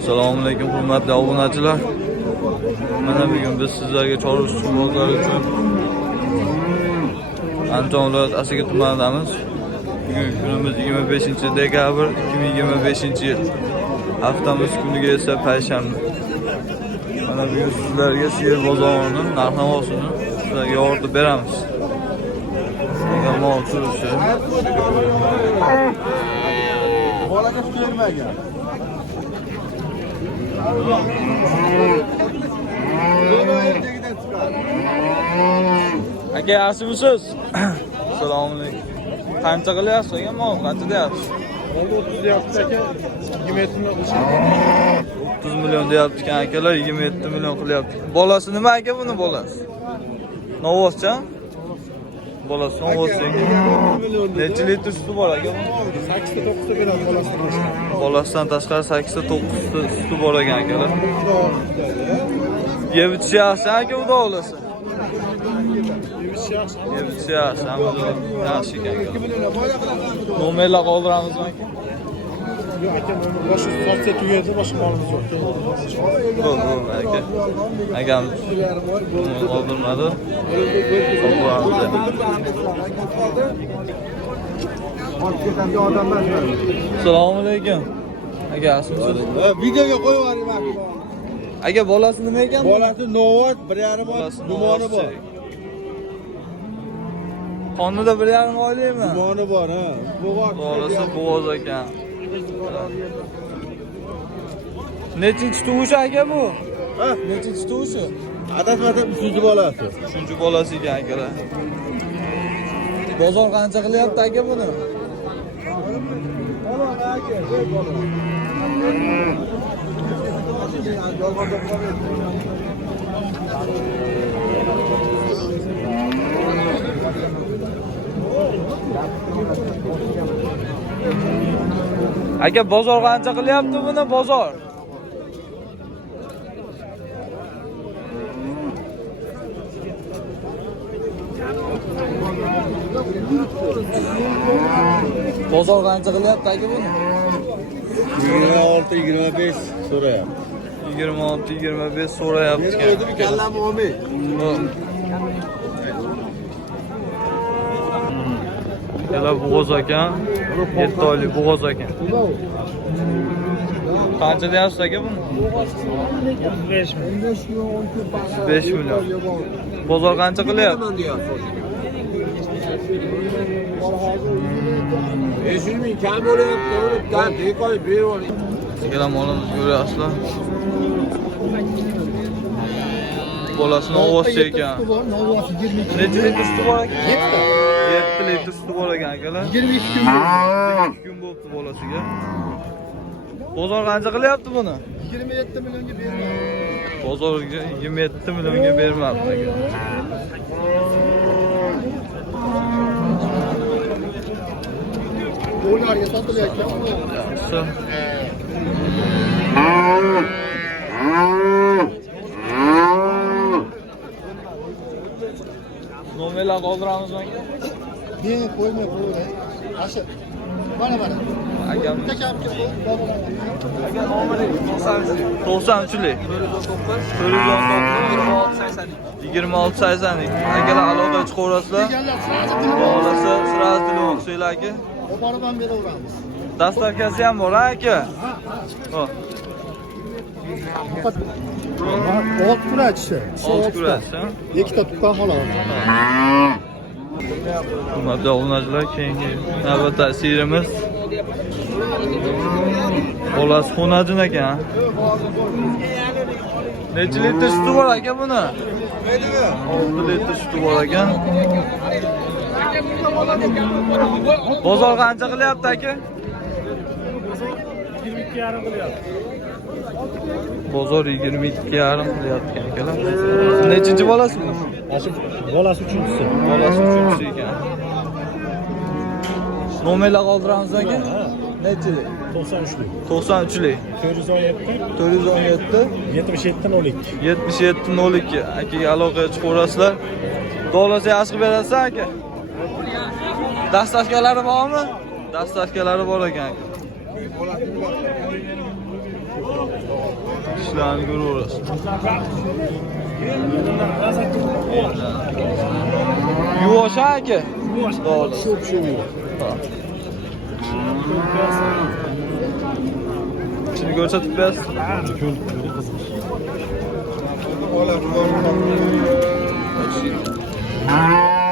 Assalomu alaykum hurmatli obunachilar. Mana bugun biz sizlarga Chorvoqchi bozori uchun Andijon viloyati Asaka tumanidamiz. Bugungi kunimiz 25-dekabr 2025-yil. Haftamiz kuniga esa payshanba. Mana bugun sizlarga sigir bozorining narx-navosini sizlarga yoritib beramiz. Nega mol turishi. Bolaga tushirmagan. Aka, yaxshimisiz? Assalomu alaykum. Qancha qilyapsiz aka? Mol qancha deyapsiz? 30 deyapti aka. 27 million qilishadi. 30 million deyapti ekan akalar, 27 million qilyapti. Bolasi nima aka buni bolasi? Novoscha? Bolasi novoscha ekan. Necha litr suti bor aka? 8 ta 9 ta beradi bolasidan. Bolasidan tashqari 8 ta 9 ta suti bor ekan akalar. Yeb ichishi yaxshi aka bu dovlasi. Yeb ichishi yaxshi, yaxshi ekan akalar. Nomerlar qoldiramizmi aka? Yo'q aka, boshqa so'rasa tugaydi, boshqa molimiz yo'q. Bo'ldi aka. Akamiz qoldirmadi. Assalomu alaykum. Aka, yaxshimisiz? Videoga qo'yib yuboring aka. Aka, bolasi nima ekan? Bolasi Novot 1.5 bor, dumoni bor. Qonida 1.5 oylikmi? Dumoni bor, ha. Bolasi bo'g'oz ekan. Nechinchi tug'ish aka bu? Ha? Nechinchi tug'ishi? Adashmasam 3-chi bolasi. 3-chi bolasi ekan akalar. Bozor qancha qilyapti aka buni? Aka, bozor qancha qilyapti buni bozor? Bozor qancha qilyapti aka buni? 26-25 so'rayapti. 26-25 so'rayapti ekan. O'zim kallam olmay. Yana bo'g'oz ekan. 7 oylik bo'g'oz ekan. Qancha deyapsiz aka buni? 35 million. 35 million. Bozor qancha qilyapti? 500 ming kam bo'lyapti. Tam dekoy berib. Ikkala molimiz ko'ryapsizlar. Bolasini ovozcha ekan. Necha litr suti bor ekan? 7 litr suti bor ekan akalar. 22 kun. 22 kun bo'libdi bolasiga. Bozor qancha qilyapti buni? 27 millionga bermayapti. Bozorga 27 millionga bermabdi aka. Ularga sotilayotgan. Yaxshi. Nomerlar qoldiramizmi aka? Men qo'ymay qo'yaveray. Asha. Mana. Akam. Aka nomeri 93lik. 26-80. Akalar aloqa chiqaverasizlar. Bolasi sirasi telefon qilsanglar aka. Oborib ham beraveramiz. Dastavkasi ham bor aka. Xo'p. Old kurachi. Old kurachi. Ikkita tuqqan xolos. Hurmatli obunachilar, keyingi navbatda sigirimiz. Bolasi xonajin ekan. Necha litr suti bor aka buni? 6 litr suti bor ekan. Bozor qancha qilyapti aka? 22,5 qilyapti. Bozor 22,5 qilyapti akalar. Nechinchi bolasi bu? Bolasi 3-chi. Bolasi 3-chi ekan. Nomerlar qoldiramiz aka? Nechilik? 93lik. 93lik. 417 417 77 02. 77 02. Akaga aloqaga chiqaverasizlar. Dolasi yaxshi qilib berasiz aka. Dastavkalari bormi? Dastavkalari bor ekan. İşlerini görüyoruz. Yuvaş aka. Doğru. Çok şey yok. Şimdi görsatib berasiz. Ha.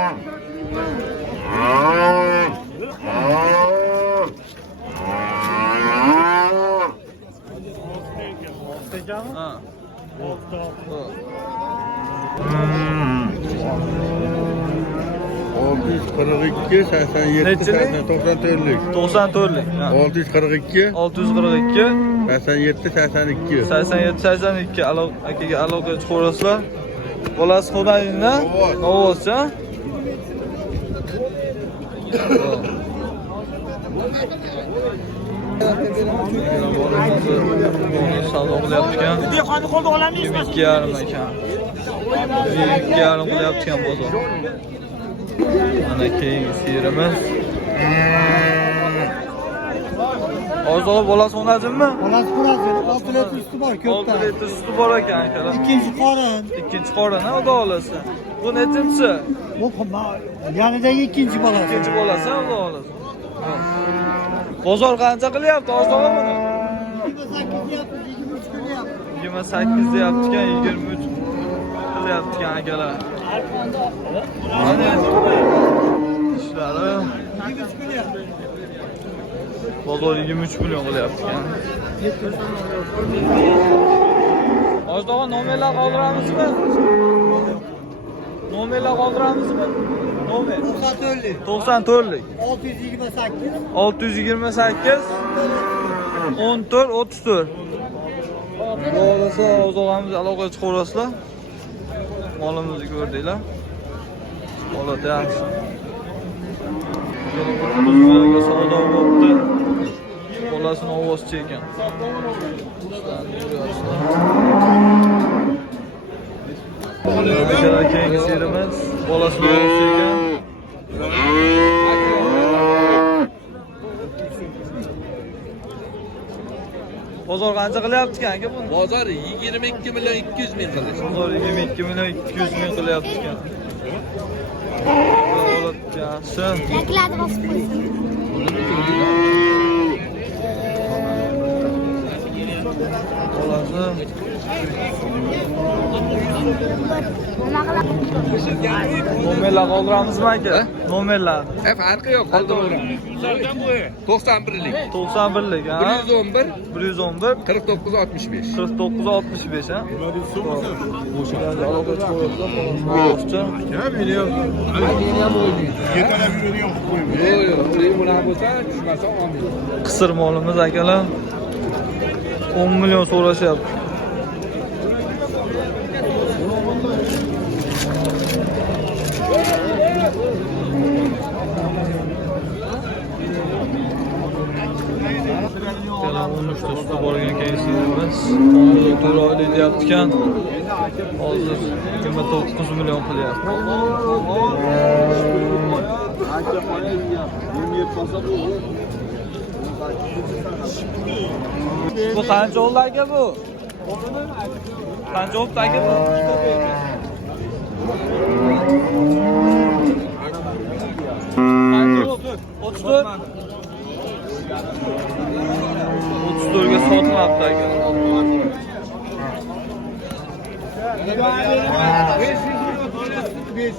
642, 87, Neçilik? 94'lük. 94'lik. Ha. 642, 642 87, 82. 87 82 akaga aloqa chiqarasizlar. Bolasi Xudayinda. Ovozcha. Savdo qilyapti ekan. 22,5 ekan. 22,5 qilyapti ekan bozor. Mana keyingi sirimiz. Ozoq bolasi o'najimmi? Bolasi kurasi 6 litr üstü var 6 kökten. litr suti bor ekan akalar. İkinci karın. Ikkinchi qorin, xudo olasa. Bu nechinchisi? Bu yanında ikinci balası. Ikkinchi bolasi, xudo olasa. Bozor qancha qilyapti ozoq buni? 28 yaptı, 23 gün yaptı. 28 deyapti ekan, 23 qilyapti ekan akalar. Mana ishlari 23 gün yaptı. bozor 23 million qilyapti ekan. Ozoq nomerlar qoldiramizmi? Nomerlar qoldiramizmi? Nomer 94'lük. 94'lik 628. 628 14 34. Bo'lsa o'zog'amiz aloqaga chiqarasizlar. Molimizni ko'rdinglar. Holat yaxshi. Bizlarga savdo bo'pti. Bolasini ovoz chekan. Akalar keyingi serimiz bolasini ovoz chekan. Bozor qancha qilyapti ekan aka buni? Bozor 22 milyon 200 ming qilish. Bozor 22 million 200 ming qilyapti ekan. Holat yaxshi. Yakladi bosib qo'ysin. Bolasi Nima qiladi? nomerlar qoldiramizmi aka? Nomerlar. Farqi yo'q, qoldiramiz. 91'lik, 91lik ha? 111, 111 49 65. 49 65 ha? Aloqa chiqaribdi. Ya biliyorum. Yeterli bir ürün yok. Yo'q, yo'q, bular bo'lsa, tushmasa olmaydi. Qisir molimiz akalar 10 million so'rashyapti. Akalar 13 ta suti bor ekan keysiyimiz. 14 oylik deyapti ekan. Hozir 29 million qilyapti. Bu qancha oldi aka bu? Qancha oldi aka bu? 34. 34 ga sotilmoqda aka. 500 lira, 500.